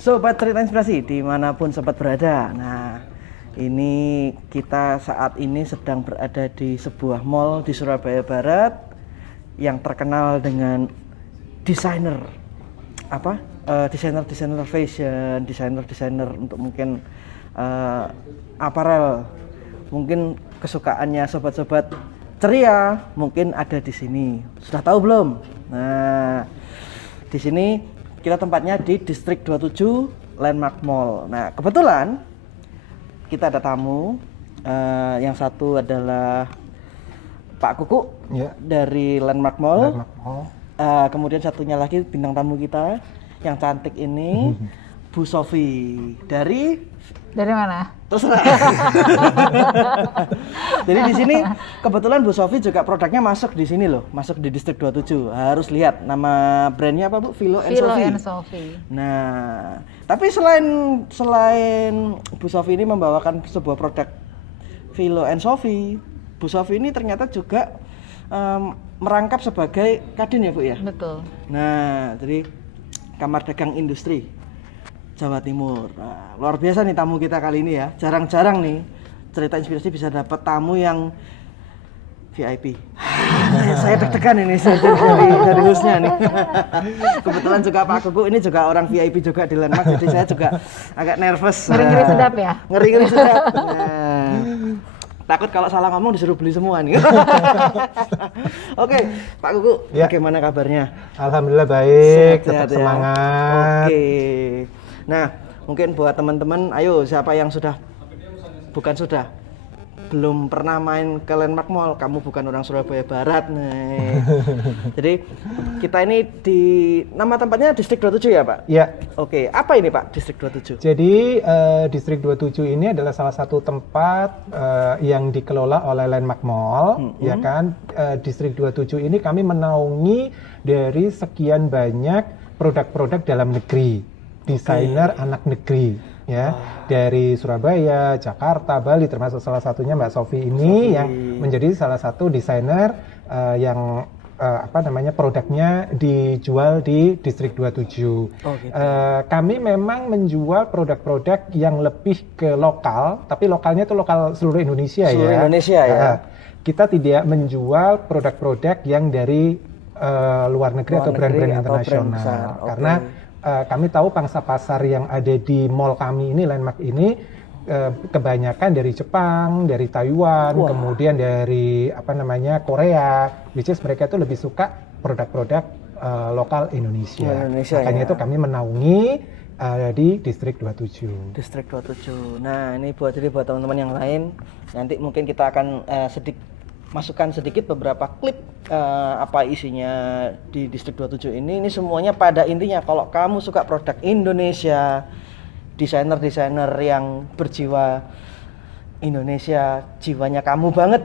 Sobat Cerita Inspirasi dimanapun sobat berada. Nah, ini kita saat ini sedang berada di sebuah mall di Surabaya Barat yang terkenal dengan desainer desainer fashion, desainer untuk mungkin apparel. Mungkin kesukaannya sobat-sobat ceria mungkin ada di sini. Sudah tahu belum? Nah, di sini kita tempatnya di Distrik 27 Landmark Mall. Nah, kebetulan kita ada tamu. Yang satu adalah Pak Kuku dari Landmark Mall. Kemudian satunya lagi bintang tamu kita yang cantik ini, Bu Sofi dari mana? Terserah. Jadi di sini kebetulan Bu Sofi juga produknya masuk di sini loh, masuk di Distrik 27. Harus lihat nama brandnya apa Bu? Philo and Sofi. Nah, tapi selain Bu Sofi ini membawakan sebuah produk Philo and Sofi, Bu Sofi ini ternyata juga merangkap sebagai kadin ya Bu ya? Betul. Nah, jadi Kamar Dagang Industri Jawa Timur. Nah, luar biasa nih tamu kita kali ini ya. Jarang-jarang nih Cerita Inspirasi bisa dapat tamu yang VIP. Saya deg-degan ini dari hostnya nih. Kebetulan juga Pak Kuku ini juga orang VIP juga di Landmark, jadi saya juga agak nervous. Ngeri-ngeri sedap ya? Ngeri-ngeri sedap. Nah, takut kalau salah ngomong disuruh beli semua nih. Oke, Pak Kuku, bagaimana kabarnya? Alhamdulillah baik, Sehat, tetap semangat. Oke. Nah, mungkin buat teman-teman, ayo siapa yang belum pernah main ke Landmark Mall, kamu bukan orang Surabaya Barat nih. Jadi kita ini di nama tempatnya Distrik 27 ya Pak? Iya. Oke, apa ini Pak Distrik 27? Jadi Distrik 27 ini adalah salah satu tempat yang dikelola oleh Landmark Mall, ya kan? Distrik 27 ini kami menaungi dari sekian banyak produk-produk dalam negeri, desainer anak negeri. Ya, dari Surabaya, Jakarta, Bali, termasuk salah satunya Mbak Sofi ini yang menjadi salah satu desainer yang produknya dijual di Distrik 27. Kami memang menjual produk-produk yang lebih ke lokal, tapi lokalnya itu lokal seluruh Indonesia ya. Kita tidak menjual produk-produk yang dari luar negeri atau brand-brand internasional, karena kami tahu pangsa pasar yang ada di mall kami ini, Landmark ini, kebanyakan dari Jepang, dari Taiwan, kemudian dari Korea, which is mereka itu lebih suka produk-produk lokal Indonesia. Makanya itu kami menaungi di Distrik 27. Distrik 27. Nah, ini buat teman-teman yang lain, nanti mungkin kita akan masukkan sedikit beberapa klip apa isinya di Distrik 27 ini. Ini semuanya pada intinya kalau kamu suka produk Indonesia, desainer-desainer yang berjiwa Indonesia, jiwanya kamu banget,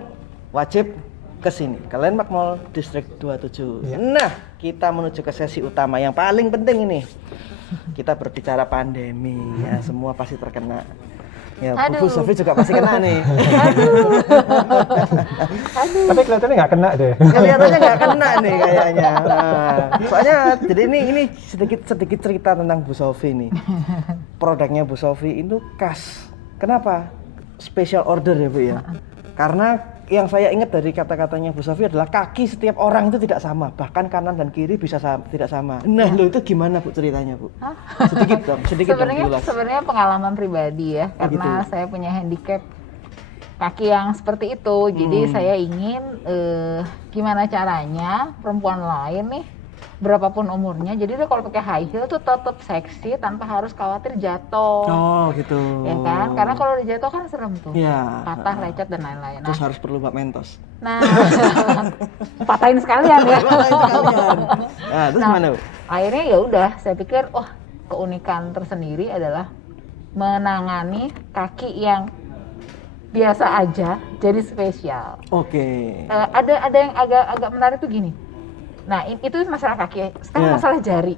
wajib ke sini, ke Landmark Mall Distrik 27. Nah, kita menuju ke sesi utama yang paling penting ini. Kita berbicara pandemi, ya semua pasti terkena. Ya, Bu Sofi juga pasti kena nih. Tapi kelihatannya nggak kena deh. Kelihatannya nggak kena nih kayaknya. Nah, soalnya jadi ini sedikit cerita tentang Bu Sofi nih. Produknya Bu Sofi itu khas. Kenapa? Special order ya Bu ya. Karena yang saya ingat dari kata-katanya Bu Sofi adalah kaki setiap orang itu tidak sama, bahkan kanan dan kiri bisa tidak sama. Nah, lo itu gimana Bu ceritanya Bu? Sedikit dong diulas. Sebenarnya pengalaman pribadi ya, karena saya punya handicap kaki yang seperti itu. Jadi saya ingin gimana caranya perempuan lain nih, berapapun umurnya, jadi dia kalau pakai high heel tuh tetap seksi tanpa harus khawatir jatuh. Oh gitu. Ya kan? Karena kalau jatuh kan serem tuh. Iya. Patah, lecet dan lain-lain. Terus harus perlu Mbak Mentos. Nah, patahin sekalian ya. Nah, terus gimana? Akhirnya ya udah, saya pikir, keunikan tersendiri adalah menangani kaki yang biasa aja jadi spesial. Oke. Ada yang agak menarik tuh gini. Nah, itu masalah kaki. Sekarang masalah jari.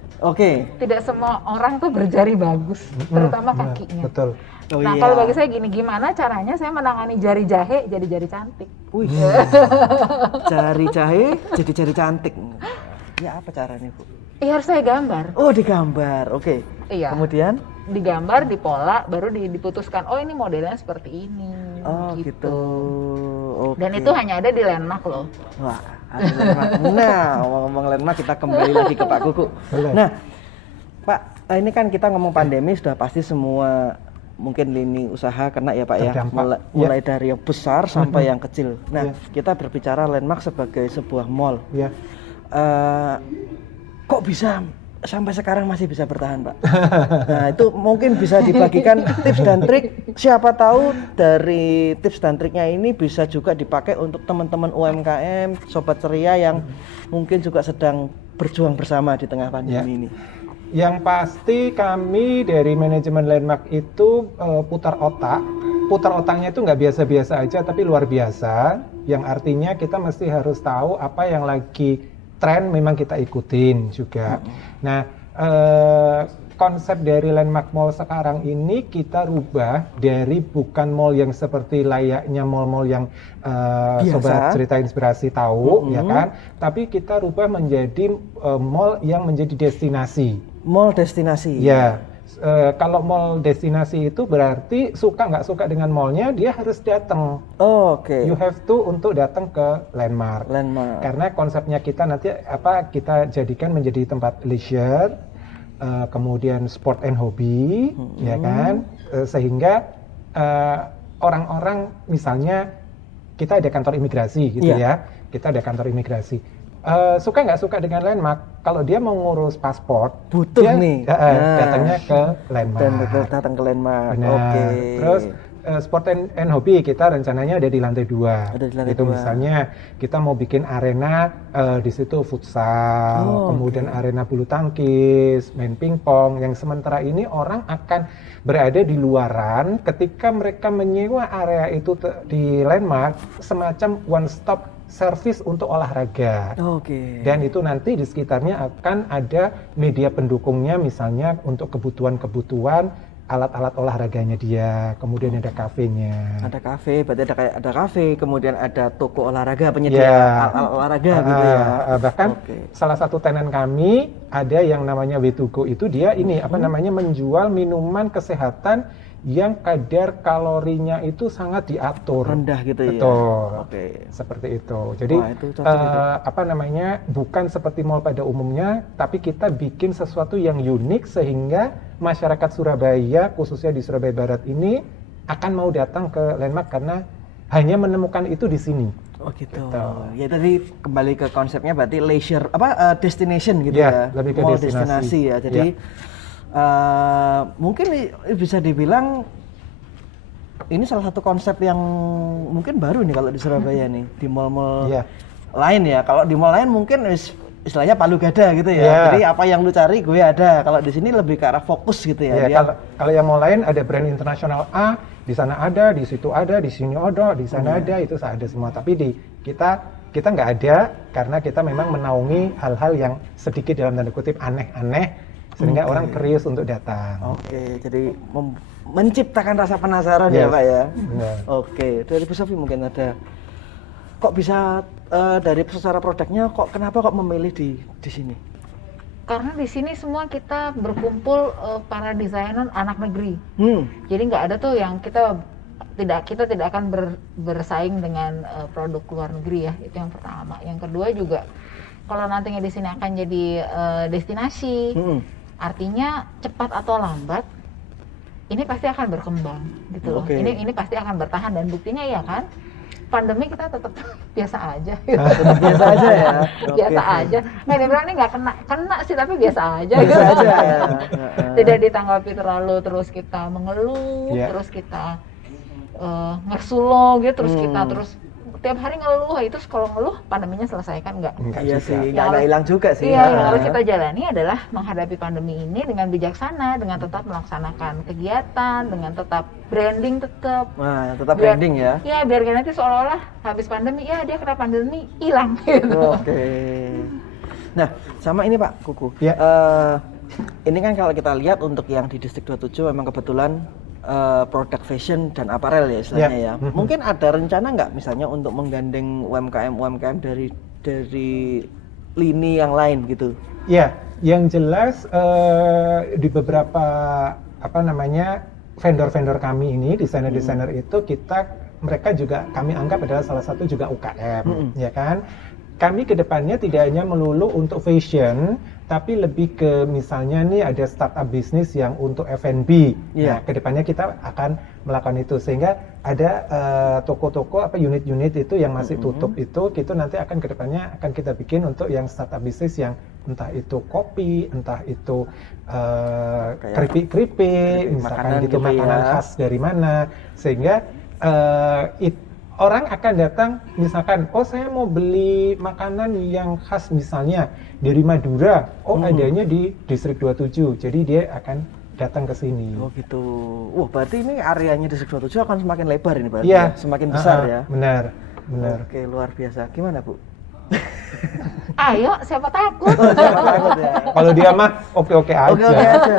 Tidak semua orang tuh berjari bagus, terutama kakinya. Betul. Kalau bagi saya gimana caranya saya menangani jari jahe jadi jari cantik. Jari jahe jadi jari cantik. Ya apa caranya Bu? Iya, harus saya gambar. Oh, digambar. Oke. Iya. Kemudian? Digambar, dipola, baru diputuskan. Oh, ini modelnya seperti ini. Oh, gitu. Oke. Dan itu hanya ada di Landmark loh. Wah, ada landmark. Nah, ngomong-ngomong landmark, kita kembali lagi ke Pak Kuku. Boleh. Nah, Pak, ini kan kita ngomong pandemi, sudah pasti semua mungkin lini usaha kena ya Pak ya, Terdampak. mulai dari yang besar sampai yang kecil. Nah, Ya. kita berbicara landmark sebagai sebuah mall. Ya. Kok bisa sampai sekarang masih bisa bertahan, Pak? Nah, itu mungkin bisa dibagikan tips dan trik. Siapa tahu dari tips dan triknya ini bisa juga dipakai untuk teman-teman UMKM, sobat ceria yang mungkin juga sedang berjuang bersama di tengah pandemi ini. Yang pasti kami dari manajemen Landmark itu putar otak. Putar otaknya itu nggak biasa-biasa aja, tapi luar biasa. Yang artinya kita mesti harus tahu apa yang lagi tren, memang kita ikutin juga. Nah, konsep dari Landmark Mall sekarang ini kita rubah dari bukan mall yang seperti layaknya mall-mall yang Sobat Cerita Inspirasi tahu, ya kan? Tapi kita rubah menjadi mall yang menjadi destinasi. Mall destinasi. Ya, kalau mall destinasi itu berarti suka nggak suka dengan mallnya, dia harus datang. Oh, oke. You have to untuk datang ke Landmark. Landmark. Karena konsepnya kita nanti kita jadikan menjadi tempat leisure, kemudian sport and hobby, ya kan, sehingga orang-orang misalnya kita ada kantor imigrasi gitu ya, kita ada kantor imigrasi. Suka nggak suka dengan Landmark, kalau dia mau ngurus paspor, butuh dia, nih. datangnya ke Landmark. Dan datang ke Landmark. Benar. Oke. Terus sport and hobby kita rencananya ada di lantai 2. Ada di lantai Itu 2. misalnya kita mau bikin arena di situ futsal, kemudian arena bulu tangkis, main pingpong. Yang sementara ini orang akan berada di luaran, ketika mereka menyewa area itu di Landmark, semacam one stop service untuk olahraga. Oke. Dan itu nanti di sekitarnya akan ada media pendukungnya, misalnya untuk kebutuhan-kebutuhan alat-alat olahraganya dia, kemudian ada kafenya. Ada kafe, berarti ada kafe, kemudian ada toko olahraga, penyedia alat olahraga gitu ya. Bahkan salah satu tenan kami ada yang namanya W2Go, itu dia ini menjual minuman kesehatan yang kadar kalorinya itu sangat diatur. Rendah gitu ya. Betul. Oke. Seperti itu. Jadi wah, itu cocok itu. bukan seperti mall pada umumnya, tapi kita bikin sesuatu yang unik sehingga masyarakat Surabaya, khususnya di Surabaya Barat ini akan mau datang ke Landmark karena hanya menemukan itu di sini. Oh gitu. Gitu. Ya tadi kembali ke konsepnya berarti leisure destination gitu Ya, ya. lebih ke Mall destinasi. ya. Jadi mungkin bisa dibilang ini salah satu konsep yang mungkin baru nih kalau di Surabaya nih, di mall-mall lain ya. Kalau di mall lain mungkin istilahnya palu gada gitu ya. Jadi apa yang lu cari gue ada. Kalau di sini lebih ke arah fokus gitu ya. Kalau yang mall lain ada brand internasional A, di sana ada, di situ ada, di sini ada, di sana ada, itu ada semua. Tapi di kita nggak ada karena kita memang menaungi hal-hal yang sedikit dalam tanda kutip aneh-aneh sehingga orang curious untuk datang. Oke, jadi menciptakan rasa penasaran ya Pak ya. Benar. Oke, dari Bu Sofi mungkin ada. Kok bisa dari secara produknya kenapa kok memilih di sini? Karena di sini semua kita berkumpul para desainer anak negeri. Jadi nggak ada tuh yang kita tidak akan bersaing dengan produk luar negeri ya. Itu yang pertama. Yang kedua juga kalau nantinya di sini akan jadi destinasi, artinya cepat atau lambat ini pasti akan berkembang gitu loh. Ini pasti akan bertahan dan buktinya ya kan. Pandemi kita tetap biasa aja. Gitu. Biasa aja ya. Biasa aja. Nggak dibilang ini nggak kena sih tapi biasa aja. Biasa gitu. aja. Ya. Tidak ditanggapi terlalu terus kita mengeluh, terus kita ngersulo gitu, terus kita terus tiap hari ngeluh. Itu kalau ngeluh pandeminya selesai kan nggak? Iya sih, nggak hilang juga sih. Iya, yang harus kita jalani adalah menghadapi pandemi ini dengan bijaksana, dengan tetap melaksanakan kegiatan, dengan tetap branding tetap. Nah, tetap branding ya. Iya, biar nanti seolah-olah habis pandemi, ya dia kena pandemi hilang gitu. Oke. Nah, sama ini Pak Kuku. Ya. Ini kan kalau kita lihat untuk yang di Distrik 27 memang kebetulan produk fashion dan apparel ya istilahnya ya. Mungkin ada rencana nggak misalnya untuk menggandeng UMKM dari lini yang lain gitu? Ya, Yang jelas di beberapa vendor-vendor kami ini, desainer-desainer itu mereka juga kami anggap adalah salah satu juga UKM, ya kan? Kami kedepannya tidak hanya melulu untuk fashion, tapi lebih ke misalnya nih ada startup bisnis yang untuk F&B. Nah, kedepannya kita akan melakukan itu sehingga ada toko-toko unit-unit itu yang masih tutup itu nanti akan kedepannya akan kita bikin untuk yang startup bisnis yang entah itu kopi, entah itu keripik-keripik, misalkan gitu makanan khas dari mana, sehingga orang akan datang misalkan, oh saya mau beli makanan yang khas misalnya dari Madura, adanya di Distrik 27, jadi dia akan datang ke sini. Oh gitu. Wah, berarti ini areanya Distrik 27 akan semakin lebar ini berarti ya? Semakin besar ya? Benar. Oke, luar biasa. Gimana Bu? Ayo, siapa takut? Siapa takut ya? Kalau dia mah oke-oke aja. Oke aja.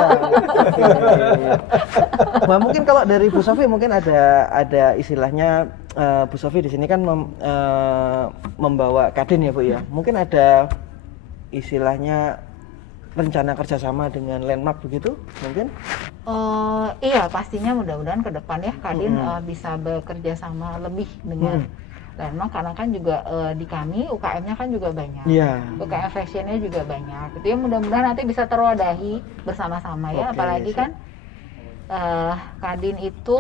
Nah, mungkin kalau dari Bu Sofi mungkin ada istilahnya Bu Sofi di sini kan membawa Kadin ya Bu ya. Mungkin ada istilahnya rencana kerjasama dengan Landmark begitu mungkin? Iya, pastinya mudah-mudahan ke depan ya Kadin bisa bekerja sama lebih dengan Landmark, karena kan juga di kami UKM-nya kan juga banyak, UKM fashion-nya juga banyak. Itu ya mudah-mudahan nanti bisa terwadahi bersama-sama ya. Apalagi kan Kadin itu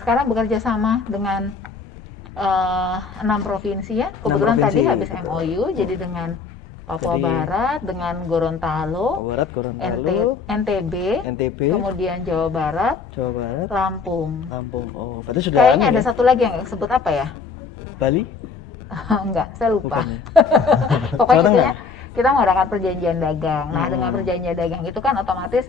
sekarang bekerja sama dengan 6 provinsi ya. Kebetulan tadi habis MOU, jadi dengan Papua Barat, dengan Gorontalo, NTB, kemudian Jawa Barat, Lampung. Oh, berarti sudah kayaknya ada satu lagi yang sebut apa ya? Bali? Enggak, saya lupa. Bukan, ya? Pokoknya intinya kita mengadakan perjanjian dagang. Nah, dengan perjanjian dagang itu kan otomatis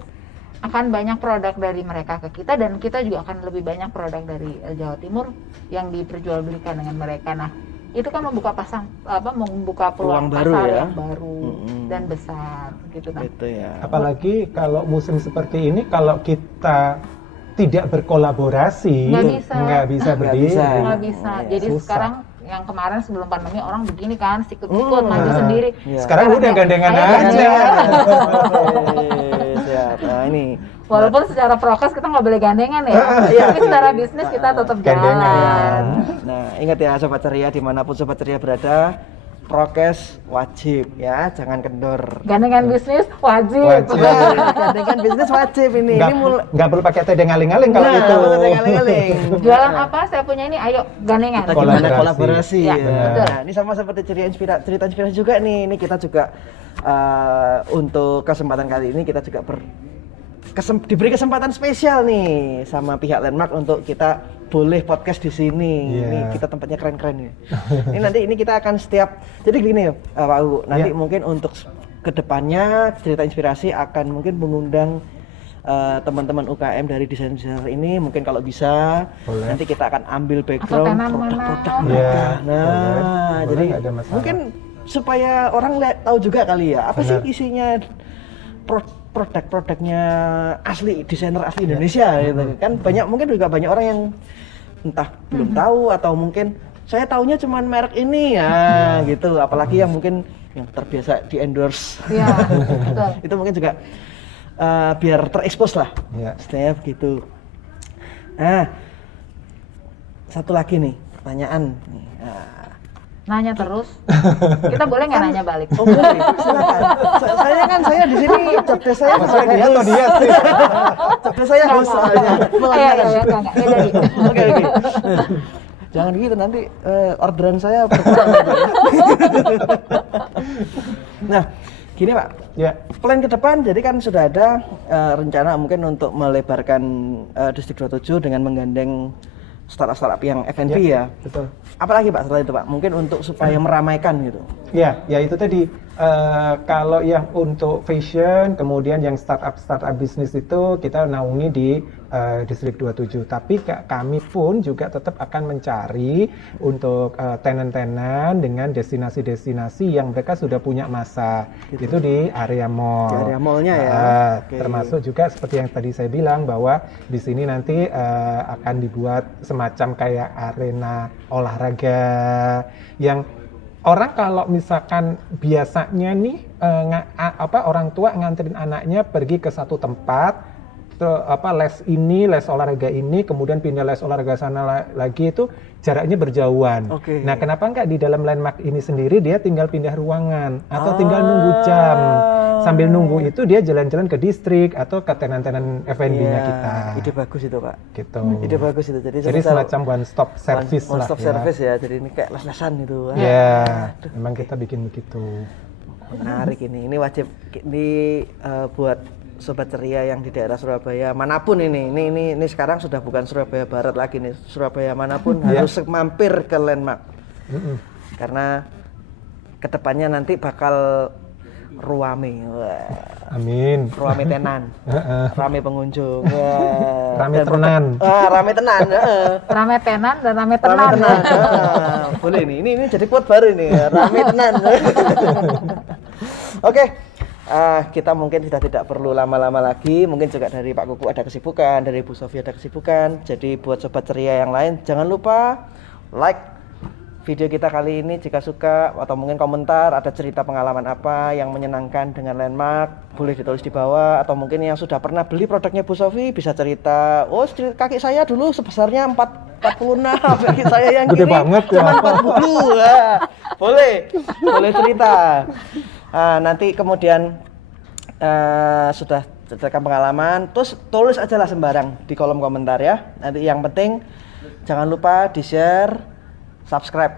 akan banyak produk dari mereka ke kita, dan kita juga akan lebih banyak produk dari Jawa Timur yang diperjualbelikan dengan mereka. Nah, itu kan membuka peluang baru pasar ya? yang baru dan besar gitu kan. Gitu ya. Apalagi kalau musim seperti ini, kalau kita tidak berkolaborasi nggak bisa berdiri. Nggak bisa. Jadi susah. Sekarang yang kemarin sebelum pandemi orang begini kan, sikut-sikut maju sendiri. Sekarang udah gandengan aja. Siap. Nah ini. Walaupun secara prokes kita nggak boleh gandengan ya, tapi secara bisnis kita tetap jalan. Nah ingat ya Sobat Ceria, dimanapun Sobat Ceria berada, prokes wajib ya, jangan kendor. Gandengan bisnis wajib. Gandengan bisnis wajib ini. Nggak perlu pakai tede ngaling-ngaling kalau itu. Ngaling-ngaling. Jualan apa? Saya punya ini, ayo gandengan. Kita gimana kolaborasi. Ya, Nah, ini sama seperti cerita inspirasi juga nih. Ini kita juga untuk kesempatan kali ini kita juga diberi kesempatan spesial nih sama pihak Landmark untuk kita boleh podcast di sini. Ini kita tempatnya keren-keren nih. Ini kita akan jadi gini Pak U, nanti mungkin untuk kedepannya cerita inspirasi akan mungkin mengundang teman-teman UKM dari desainer ini, mungkin kalau bisa nanti kita akan ambil background produk-produk mereka. Nah, jadi mungkin supaya orang tahu juga kali ya apa sih isinya produk-produknya asli, desainer asli Indonesia gitu kan. Mungkin juga banyak orang yang entah belum tahu, atau mungkin saya taunya cuman merek ini ya gitu, apalagi yang mungkin yang terbiasa di endorse. Itu mungkin juga biar terekspos lah. Setidaknya begitu. Nah, satu lagi nih pertanyaan nih. Nanya terus, kita boleh nggak nanya balik? Oh boleh, silakan. Saya di sini job desk saya sebagai host. Job desk saya host soalnya. Oke. Jangan gitu, nanti orderan saya berkurang. Nah, gini Pak. Plan ke depan, jadi kan sudah ada rencana mungkin untuk melebarkan Distrik 27 dengan menggandeng startup yang F&B ya. Betul. Apalagi Pak setelah itu Pak? Mungkin untuk supaya meramaikan gitu. Ya itu tadi. Kalau yang untuk fashion, kemudian yang startup bisnis itu kita naungi di Distrik 27. Tapi kami pun juga tetap akan mencari untuk tenan-tenan dengan destinasi-destinasi yang mereka sudah punya masa. Itu di area mall. Di area mallnya ya. Termasuk juga seperti yang tadi saya bilang bahwa di sini nanti akan dibuat semacam kayak arena olahraga yang orang kalau misalkan biasanya nih orang tua nganterin anaknya pergi ke satu tempat, les ini, les olahraga ini, kemudian pindah les olahraga sana lagi, itu jaraknya berjauhan. Oke. Nah, kenapa nggak di dalam landmark ini sendiri dia tinggal pindah ruangan atau tinggal nunggu jam. Sambil nunggu itu dia jalan-jalan ke distrik atau ke tenan-tenan F&B-nya Iya, kita. ide bagus itu Pak. Gitu. Ide bagus itu. Jadi Semacam one stop service one lah stop ya. service ya. Jadi ini kayak les-lesan gitu. Ya, memang kita bikin begitu. Menarik ini. Ini wajib buat sobat ceria yang di daerah Surabaya manapun ini sekarang sudah bukan Surabaya Barat lagi nih, Surabaya manapun harus mampir ke landmark. Karena kedepannya nanti bakal ruame. Wah. Amin. Ruame tenan. Rame pengunjung. Rame tenan. Rame tenan. Rame tenan dan rame Rame tenan. tenan. Boleh nih. Ini jadi quote baru ini. Rame tenan. Oke. Kita mungkin sudah tidak perlu lama-lama lagi. Mungkin juga dari Pak Kuku ada kesibukan, dari Bu Sofia ada kesibukan. Jadi buat sobat ceria yang lain, jangan lupa like video kita kali ini jika suka, atau mungkin komentar ada cerita pengalaman apa yang menyenangkan dengan landmark, boleh ditulis di bawah. Atau mungkin yang sudah pernah beli produknya Bu Sofi bisa cerita, oh kaki saya dulu sebesarnya 46, kaki saya yang Gede kiri banget ya. cuma 40. Boleh cerita. Nanti kemudian sudah ceritakan pengalaman, terus tulis aja lah sembarang di kolom komentar ya. Nanti yang penting jangan lupa di share, subscribe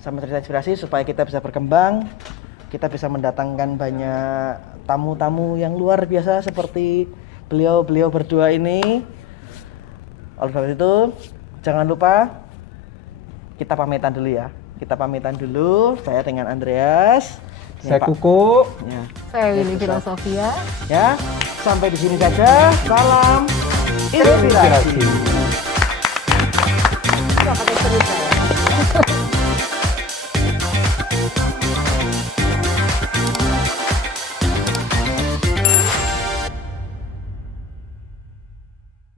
sama Cerita Inspirasi supaya kita bisa berkembang, kita bisa mendatangkan banyak tamu-tamu yang luar biasa seperti beliau berdua ini. Oleh sebab itu jangan lupa kita pamitan dulu ya. Kita pamitan dulu, saya dengan Andreas. Saya Kuku. Ya. Saya Willy Filosofia. Ya, sampai di sini saja. Salam inspirasi. Inspirasi. Nggak pakai cerita ya.